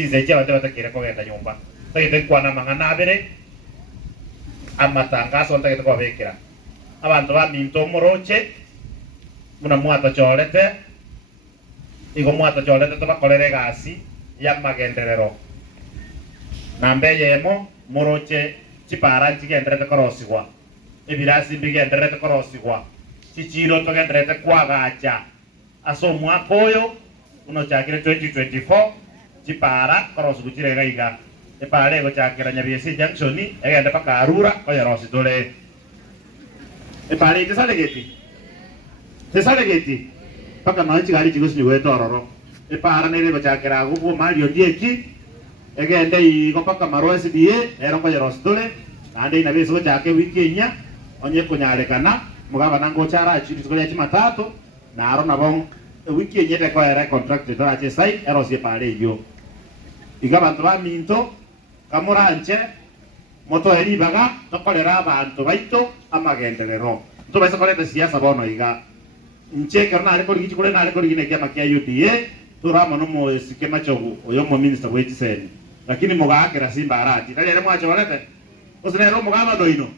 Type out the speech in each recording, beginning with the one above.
chizeche wate watakire kogenda nyumba tagite kwana mang'ana abere amatangazo tagite kwabekera abantu baminto moroche muna mwata chorete igo mwata chorete tubakorere gasi ya magenderero nambe yemo moroche chipara chigenderete korosigwa ebirasi bigenderete korosigwa chichiro togenderete kwagacha aso mwaka oyo uno chakire 2024 chipara korosigwa chirega iga epara ego chakira Nyabiesi junction egende paka Arura koya rosi tole epara tesalegeti paka no chigari chigosinyi wetororo epara nere chakira gugu Mario Dieki egende igo paka Maroesi die ero koya rosi tole ande ina beso chake wiki nya onye kunyarekana mugaba nango chara chiri tukoya chimatatu na aro nabong wiki nya te koya contract to ache site ero si pare yo igaba bantu ba minto kamuranche moto eri baga tokolera abantu baito amagenderero to besa koleta siasa bono iga nche karna ale koligi chikole na ale koligi ne kama kia UDA turama no mo sikema chogu oyo mo minister wechi sen lakini mugakira simba arati dale mwacho walete osinero mugaba doino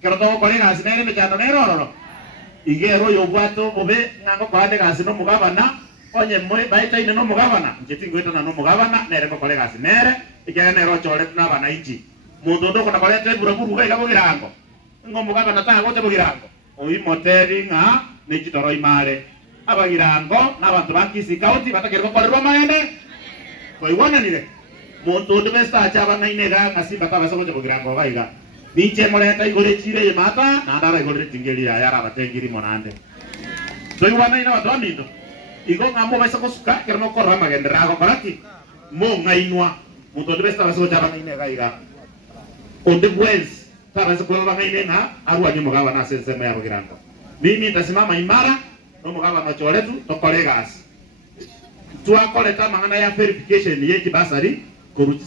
kero to kolega asinere me chano nero roro igero yo bwato bobe nango kwande gasino mugaba na onye moy baita ine no mugabana njeti ngweta na no mugabana nere ko kolega asinere ikene nero chole tuna bana ichi mundu ndo kona kolete buraburu ga igabo girango ngo mugabana ta gote bugirango oyi moteri nga nekitoro imare abagirango n'abantu bakisi kauti batakere ko korwa maende koiwana nire mundu ndo besta achaba ngaine ga kasimba tabasa gote bugirango ga iga ninche moleta igore chire ye mata na ndara igore tingeli ya yara batengiri monande soiwana ina watu amindo igo ngamo basa kosuka kerno korra magendera ko koraki mo ngainwa mundu ndo besta basa achaba ngaine ga iga onde bwezi tabasa ko ngaine na arwa nyumo ga na sense me yabo girango mimi nitasimama imara no mugaba macholetu tokole gas tuakoleta mangana ya verification ye kibasari kuruti